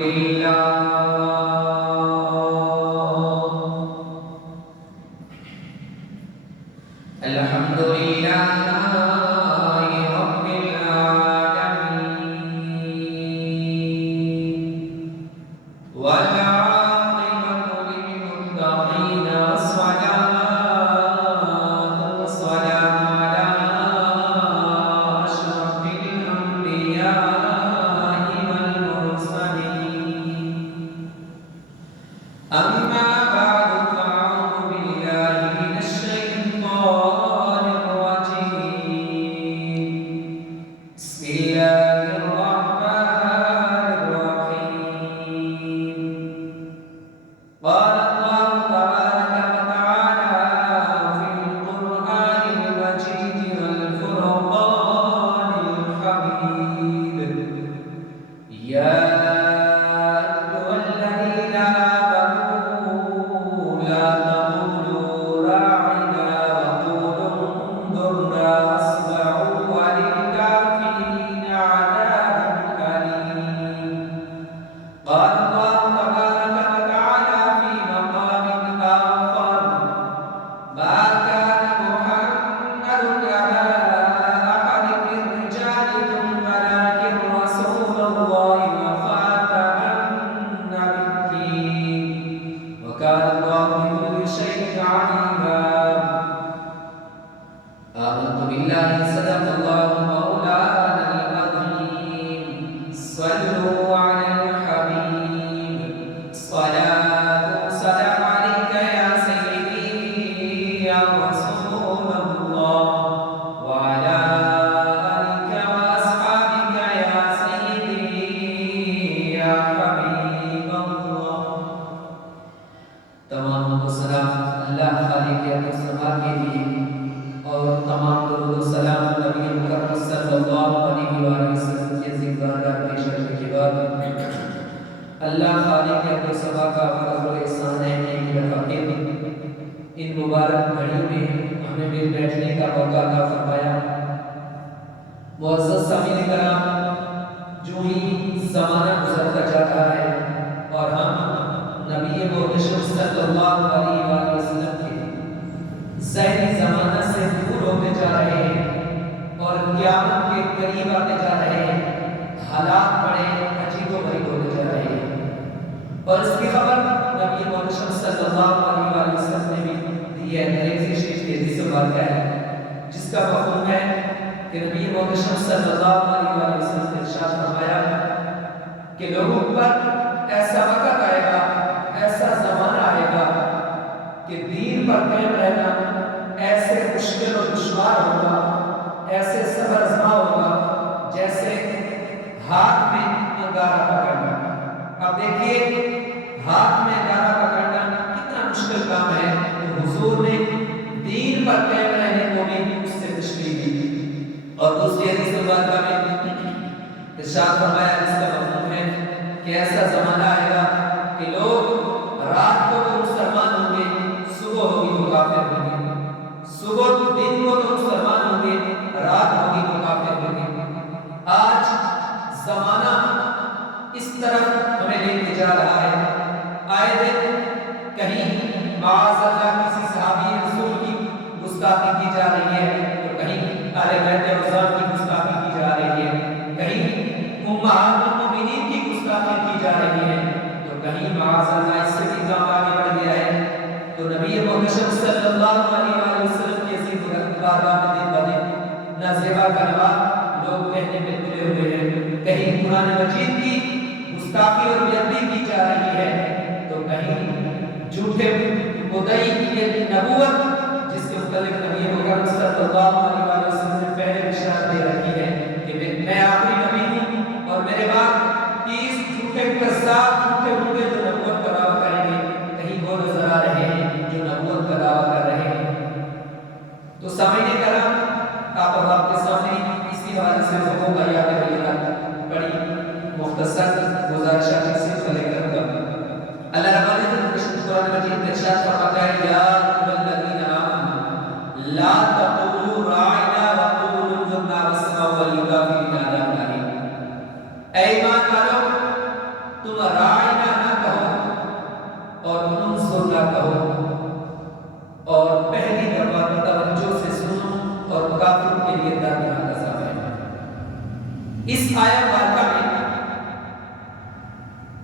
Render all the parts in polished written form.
تم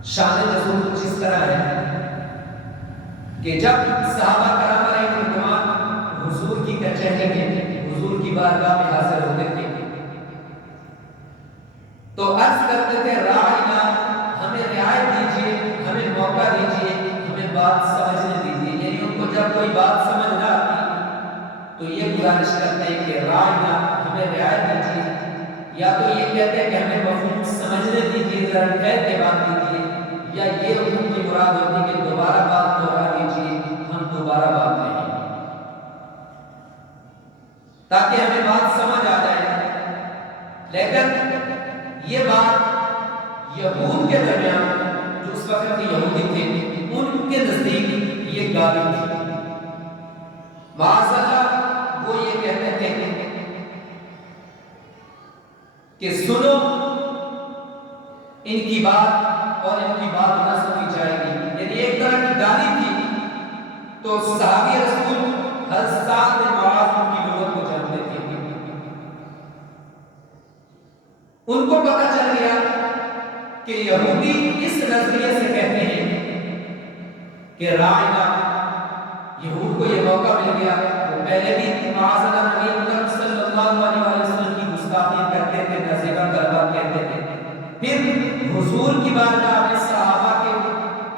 شان رسول کچھ اس طرح ہے کہ جب صحابہ کرام علیہ رضوان حضور کی کچہری میں حضور کی بارگاہ میں حاضر ہوتے تھے تو عرض کرتے تھے راعنا، ہمیں رعایت دیجیے، ہمیں موقع دیجیے، ہمیں بات سمجھنے دیجیے. یعنی ان کو جب کوئی بات سمجھ نہ آتی تو یہ گزارش کرتے ہیں کہ راعنا، ہمیں رعایت دیجیے، یا تو یہ کہتے ہیں کہ ہمیں مفہوم سمجھنے دیجیے، ذرا ٹھہر کے بات کیجیے، یا یہ ان کی مراد ہوتی ہے کہ دوبارہ بات دوہرا دیجیے، ہم دوبارہ بات کریں تاکہ ہمیں بات سمجھ آ جائے. لیکن یہ بات یہود کے درمیان جو اس وقت کے یہودی تھے ان کے نزدیک یہ گالی تھی. معاذ اللہ وہ یہ کہتے تھے کہ سنو ان کی بات اور ان کی بات نہ سنی جائے گی. یعنی ایک طرح کی گالی تھی. تو صحابی رسول ہر سال میں معاذ ان کی لغت کو جانتے تھے. ان کو پتہ چل گیا کہ یہودی اس نظریے سے کہتے ہیں کہ راعنا، یہود کو یہ موقع مل گیا. وہ پہلے بھی معاذ اللہ نبی اکرم صلی اللہ علیہ وسلم کی گستاخی کرتے تھے، نازیبہ کلمات کہتے تھے. پھر حضور کی بارگاہ میں صحابہ کے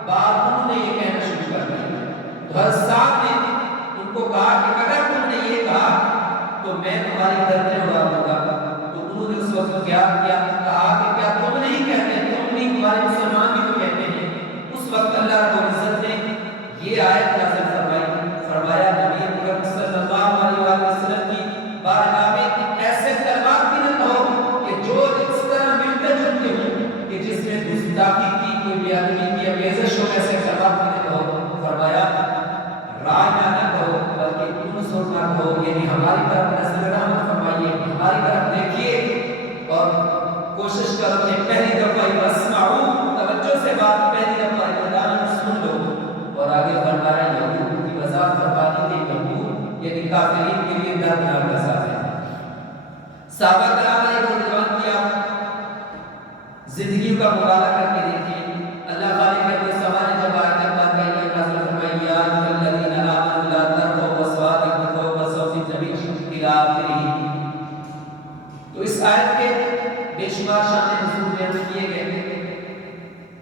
بعد انہوں نے یہ کہنا شروع کر دیا. تو ہر صاحب نے ان کو کہا کہ اگر تم نے یہ کہا تو میں تمہاری گردنیں اڑا دوں گا. تو انہوں نے اس وقت کیا کہا کہ کیا تم نہیں کہتے، تم نہیں، تمہارے مسلمان بھی تو کہتے ہیں. اس وقت اللہ رب العزت نے یہ آیت نازل فرمایا نبی اکرم صلی اللہ علیہ وسلم کی بارگاہ میں ایسے کلمات بھی نہ کہو کہ جو اس طرح ملتے جلتے ہوں کہ جس میں گستاخی کی، کوئی بے ادبی کی، امیزش ہو، ایسے کلمات بھی نہ کہو. فرمایا راعنا نہ کہو بلکہ انظر نہ کہو، یعنی ہماری طرف نظر رحمت فرمائیے، ہماری طرف دیکھیے اور کوشش کرو کہ پہلی دفعہ واسمعوا، توجہ سے بات پہلی دفعہ ابتداءً سن لو. اور آگے فرمایا یہود کی وضاحت فرمانی تھی. یہود یعنی کافرین کے لیے دردناک عذاب ہے. صحابہ کرام علیہ رضوان کی آپ زندگی کا مطالعہ کر کے دیکھیے. اللہ خالق کے سوال جب آیت اللہ کا یہ نازل فرمائی یا الذین آمنوا لا ترفعوا اصواتکم فوق صوت النبی الی آخرہ. تو اس آیت کے بے شمار شان نزول بیان کیے گئے.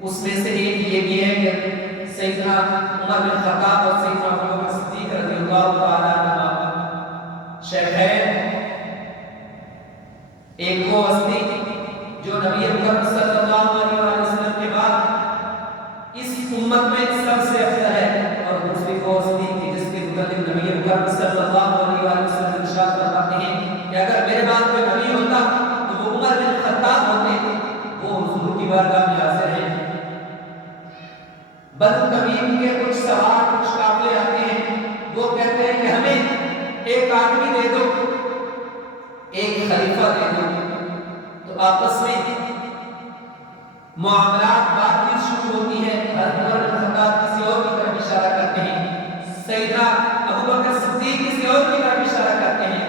اس میں سے ایک یہ بھی ہے کہ سیدنا عمر بن خطاب اور سیدنا ابوبکر صدیق رضی اللہ تعالی عنہ شیخین، ایک وہ ہستی جو نبی اکرم صلی اللہ علیہ وسلم کے بعد اس امت میں سب سے افضل ہے، اور دوسری وہ ہستی کی جس کے متعلق نبی اکرم صلی اللہ علیہ وسلم ارشاد فرماتے ہیں کہ اگر میرے بعد کوئی نبی ہوتا تو وہ عمر بن خطاب ہوتے. وہ حضور کی بارگاہ میں حاضر ہیں. بنو تمیم کے کچھ سوار، کچھ قافلے آتے ہیں. وہ کہتے ہیں کہ ہمیں ایک آدمی دے دو، ایک خلیفہ دے دو. تو آپس میں معاملات، بات چیت شروع ہوتی ہے. عمر بن خطاب کسی اور کی طرف اشارہ کرتے ہیں، سیدنا ابوبکر صدیق کسی اور کی طرف اشارہ کرتے ہیں.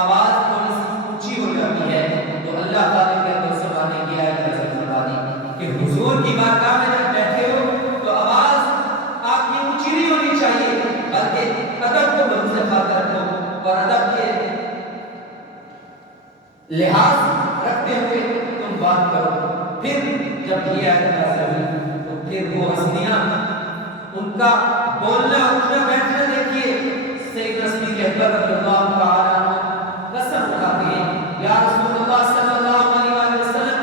آواز تھوڑی سی اونچی ہو جاتی ہے. تو اللہ تعالیٰ کے اندر زمانے کی آیت نازل فرما دی کہ حضور کی بارگاہ میں جب بیٹھے ہو تو آواز آپ کی اونچی نہیں ہونی چاہیے، بلکہ ادب کو بروز خاطر رکھو اور ادب کے لحاظ رکھتے ہوئے تم بات کرو. پھر جب یہ آیت نازل ہوئی تو پھر وہ ہستیاں، ان کا بولنا، اٹھنا، بیٹھنا دیکھیے. سیدنا صدیق اکبر رضی اللہ تعالی عنہ قسم کھاتے ہیں یا رسول اللہ صلی اللہ علیہ وسلم،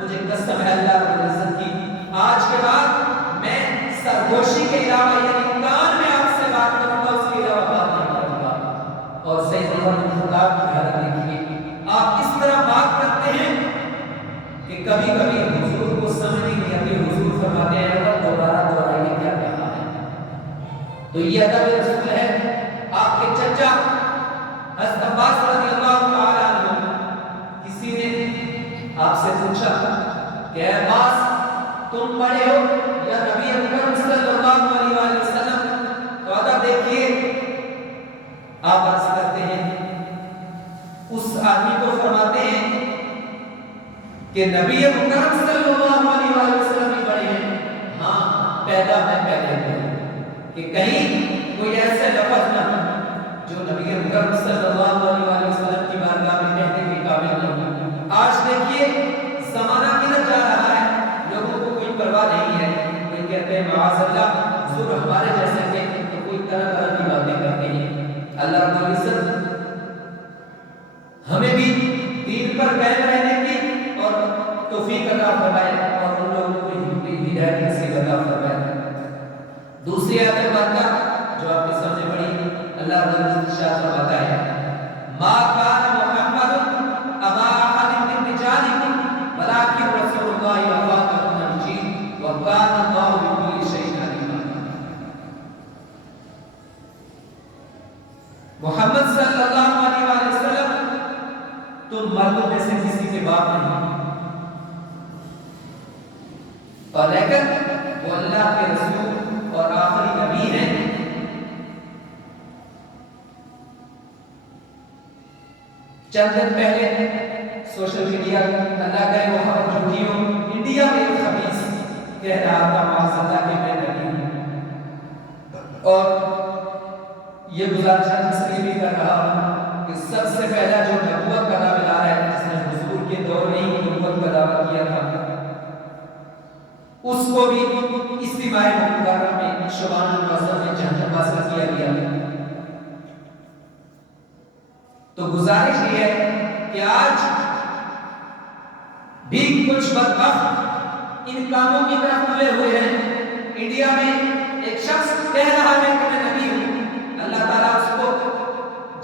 مجھے قسم ہے اللہ رب العزت کی، آج کے بعد میں سرگوشی کے علاوہ یعنی کان میں آپ سے بات کروں گا، اس کے علاوہ بات نہیں کروں گا. اور سیدنا عمر بن خطاب کی حالت دیکھیے. آپ اس طرح بات کرتے ہیں کہ کبھی کبھی حضور کو سمجھ نہیں آتی. حضور فرماتے ہیں اگر دوبارہ دوہرائیے کیا کہا ہے. تو یہ ادب رسول ہے. آپ کے چچا حضرت عباس رضی اللہ تعالی عنہ، کسی نے آپ سے پوچھا کہ اے عباس تم بڑے ہو یا نبی اکرم صلی اللہ علیہ وسلم؟ تو ادب دیکھیے. آپ عرض کرتے ہیں، اس آدمی کو فرماتے ہیں کہ نبی اکرم صلی اللہ علیہ وسلم بھی بڑے ہیں پیدا میں پہلے ہوں کہ کہیں کوئی ایسے لفظ نہ ہو جو نبی مکرم صلی اللہ علیہ وسلم کی بارگاہ میں کہنے کے قابل نہ ہو۔ آج دیکھیے زمانہ کدھر جا رہا ہے، لوگوں کو کوئی پرواہ نہیں ہے، کوئی کہتے ہیں معاذ اللہ حضور ہمارے جیسے تھے، تو کوئی طرح طرح کی باتیں کرتے ہیں۔ اللہ رب العزت ہمیں بھی دین پر قائم رہنے کی اور توفیق عطا فرمائے اور ان لوگوں کو ہدایت نصیب عطا فرمائے۔ دوسری آیت مبارکہ جو آپ کے سامنے پڑھی، اللہ رب العزت ارشاد فرماتا ہے ما کان محمد ابا احد من رجالکم ولکن رسول اللہ وخاتم النبیین وکان اللہ بکل شیء علیم۔ محمد صلی اللہ علیہ وسلم تم مردوں میں سے کسی کے باپ نہیں، اور لیکن وہ اللہ کے رسول اور آخری نبی ہیں۔ چند دن پہلے سوشل میڈیا اللہ کرے وہ خبر جھوٹی ہو، انڈیا میں ایک خبیث کہہ رہا تھا معاذ اللہ کہ میں نبی ہوں، اور یہ گزارش اس لیے بھی کر رہا ہوں کہ سب سے پہلا جو نبوت کا دعویٰ دار ہے جس نے حضور کے دور میں ہی نبوت کا دعویٰ کیا تھا، اس کو بھی اسی ماہ مبارک میں شعبان المعظم میں جہنم واصل کیا گیا۔ تو گزارش یہ ہے کہ آج بھی کچھ بدبخت ان کاموں کی طرف تلے ہوئے ہیں۔ انڈیا میں ایک شخص کہہ رہا ہے کہ میں نبی ہوں، اللہ تعالیٰ اس کو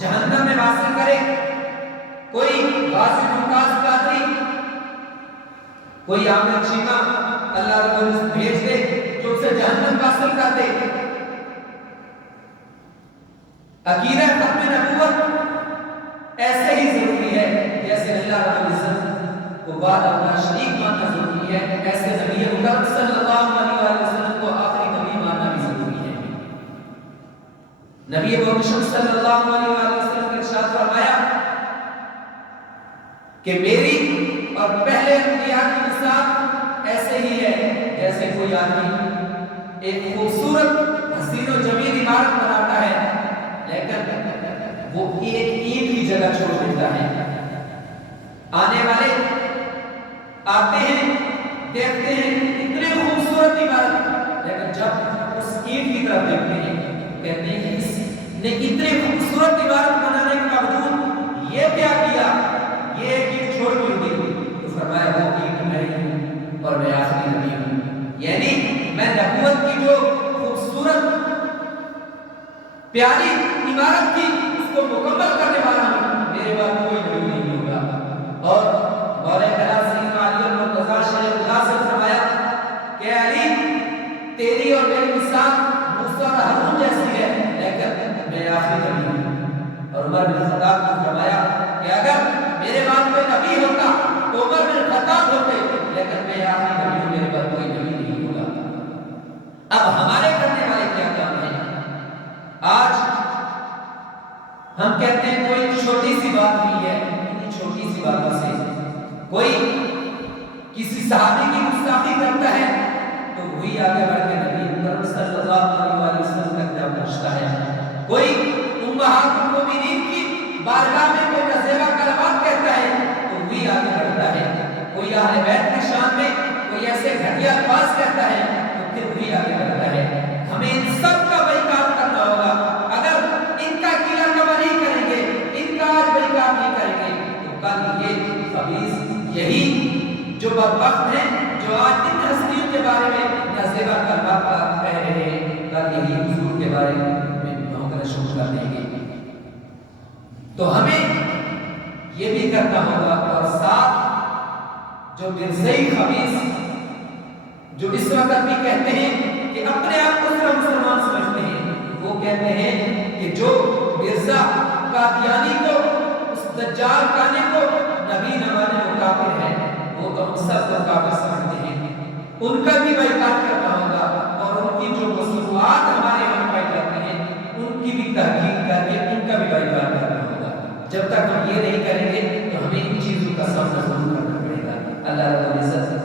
جہنم میں واصل کرے۔ کوئی غازی ممتاز قادری، کوئی عامر چیمہ اللہ رب العزت بھیج دے جو اسے جہنم واصل کر دے۔ عقیدہ ختم نبوت ایسے ہی ضروری ہے جیسے اللہ رب العزت کو بعد اپنا شریک ماننا ضروری ہے، ایسے نبی مکرم صلی اللہ علیہ وسلم کو آخری نبی ماننا بھی ضروری ہے۔ نبی مکرم صلی اللہ علیہ وسلم نے ارشاد فرمایا کہ میری اور پہلے انبیاء کی مثال ایسے ہی ہے جیسے کوئی آدمی ایک خوبصورت حسین و جمیل عمارت بناتا ہے لیکن وہ ایک اینٹ کی جگہ چھوڑ دیتا ہے۔ آنے والے آتے ہیں، دیکھتے ہیں اتنے خوبصورت عمارت، لیکن جب اس اینٹ کی طرف دیکھتے ہیں کہتے ہیں کہ اس نے اتنے خوبصورت عمارت بنانے کے باوجود یہ کیا کیا، یہ ایک اینٹ چھوڑ کیوں دی؟ تو فرمایا وہ اینٹ میں ہوں اور میں آخری نبی ہوں، یعنی میں نبوت کی جو خوبصورت پیاری عمارت کی کو مکمل کرنے والا ہوں، میرے بعد کوئی نبی نہیں ہوگا۔ اور مولا علی سیدنا علی المرتضیٰ شیخ خدا سے فرمایا کہ علی تیری اور میری مثال موسیٰ اور ہارون جیسی ہے لیکن میں آخری نبی ہوں۔ اور عمر بن خطاب نے فرمایا کہ اگر میرے بعد کوئی نبی ہوتا تو عمر بن خطاب ہوتے، لیکن میں آخری نبی ہوں، میرے بعد کوئی نبی نہیں ہوگا۔ اب ہمارے کرنے والے کیا کام ہیں؟ آج ہم کہتے ہیں کوئی چھوٹی سی بات ہوئی ہے، اتنی چھوٹی سی باتوں سے کوئی کسی صحابی کی گستاخی کرتا ہے تو وہی آگے بڑھ کے نبی مکرم صلی اللہ علیہ وسلم تک جا پہنچتا ہے۔ کوئی امہات المومنین کی بارگاہ میں کوئی نزیبہ کلمات کہتا ہے تو وہی آگے بڑھتا ہے۔ کوئی اہل بیت کی شان میں کوئی ایسے گھٹیا الفاظ کہتا ہے تو پھر وہی آگے بڑھتا ہے۔ ہمیں ان سب کا بائیکاٹ کرنا ہوگا۔ اگر ان کا قلعہ کور نہیں کریں گے، ان کا آج بائیکاٹ نہیں کریں گے تو کل یہ خبیث یہی جو بدبخت ہیں جو آج ان ہستیوں کے بارے میں نزیبہ کلمات کہہ رہے ہیں، کل یہی حضور کے بارے میں بھونکنا شروع کر دیں گے۔ تو ہمیں یہ بھی کرنا ہوگا، اور ساتھ جو مرزائی خبیث جو اس وقت بھی کہتے ہیں کہ اپنے آپ کو صرف مسلمان سمجھتے ہیں، وہ کہتے ہیں کہ جو مرزا قادیانی کو، اس دجال کانے کو نبی نہ مانے وہ کافر ہے، وہ تو ہم سب کو کافر سمجھتے ہیں۔ ان کا بھی بائیکاٹ کرنا ہوگا، اور ان کی جو مصنوعات ہمارے یہاں پائی جاتی ہیں ان کی بھی تحقیق کر کے ان کا بھی بائیکاٹ کرنا ہوگا۔ جب تک ہم یہ نہیں کریں گے تو ہمیں ان چیزوں کا سامنا ضرور کرنا پڑے گا۔ اللہ رب العزت